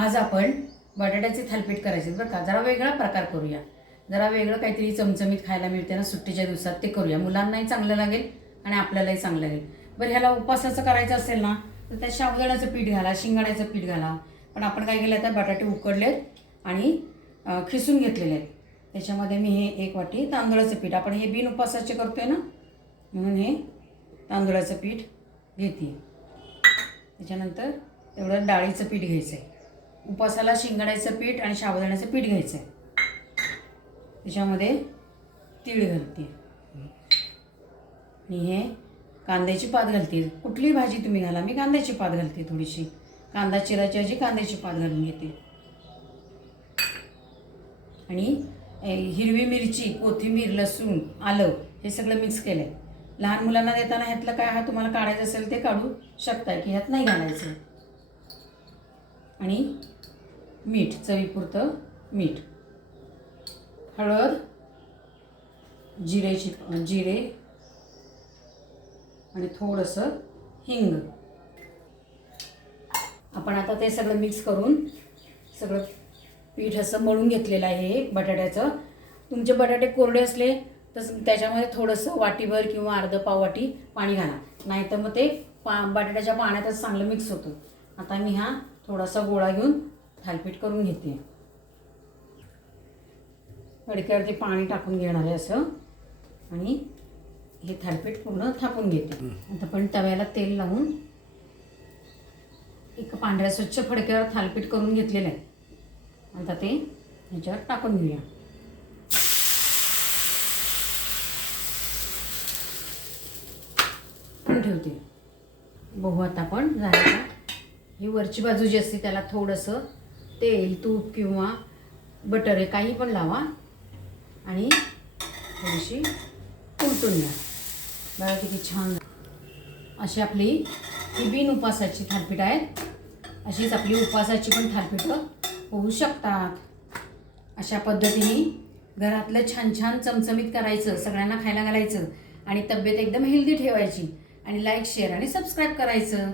आज आपण बटाट्याचे थालीपीठ करायचे बरं का। जरा वेगळा प्रकार करूया, जरा वेगळं काहीतरी चमचमीत खायला मिळते ना सुट्टीच्या दिवसात, ते करूया। मुलांनाही चांगलं लागेल आणि आपल्यालाही चांगलं लागेल। बरं, ह्याला उपवासाचं करायचं असेल ना तर त्या साबुदाण्याचं पीठ घाला, शिंगाड्याचं पीठ घाला। पण आपण काय केलं, तर बटाटे उकडलेत आणि खिसून घेतलेले आहेत। त्याच्यामध्ये मी हे 1 वाटी तांदूळाचं पीठ, आपण हे बिन उपवासाचे करतोय ना म्हणून हे तांदूळाचं पीठ घेते। त्याच्यानंतर तेवढं डाळीचं पीठ घ्यायचं आहे। उपवासाला शिंगाड्याचं पीठ आणि साबुदाण्याचं पीठ घ्यायचं आहे। त्याच्यामध्ये तीळ घालते आणि हे कांद्याची पात घालते। कुठली भाजी तुम्ही घाला, मी कांद्याची पात घालते। थोडीशी कांदा चिरायची ऐवजी कांद्याची पात घालून घेते। आणि हिरवी मिरची, कोथिंबीर, लसूण, आलं हे सगळं मिक्स केलं आहे। लहान मुलांना देताना ह्यातलं काय हा तुम्हाला काढायचं असेल ते काढू शकताय, की ह्यात नाही घालायचं। आणि मीठ, चवीपुरतं मीठ, हळद, जिरे आणि थोडंसं हिंग। आपण आता ते सगळं मिक्स करून सगळं पीठ असं मळून घेतलेलं आहे बटाट्याचं। तुमचे बटाटे कोरडे असले तर त्याच्यामध्ये थोडंसं वाटीभर किंवा अर्ध पाव वाटी पाणी घाला, नाहीतर मग ते बटाट्याच्या पाण्यातच चांगलं मिक्स होतं। आता मी हा थोडासा गोळा घेऊन थालीपीठ करून घेते। मडक्यावरती पाणी टाकून घेणार आहे असं, आणि हे थालीपीठ पूर्ण थापून घेते। आता आपण तव्याला तेल लावून एक पांढऱ्या स्वच्छ फडक्यावर थालीपीठ करून घेतलेलं आहे। आता ते ह्याच्यावर टाकून घेऊया। ठेवते, बघू आता आपण झालं। ही वरची बाजू जी असते त्याला थोडंसं तेल, तूप किंवा बटर हे काही पण लावा आणि थोडीशी उलटून घ्या। बघा किती छान अशी आपली ही बिन उपवासाची थालीपीठ आहेत। अशीच आपली उपवासाची पण थालीपीठं होऊ शकतात। अशा पद्धतीने घरातलं छान छान चमचमीत करायचं, सगळ्यांना खायला घालायचं आणि तब्येत एकदम हेल्दी ठेवायची। आणि लाईक, शेअर आणि सबस्क्राईब करायचं।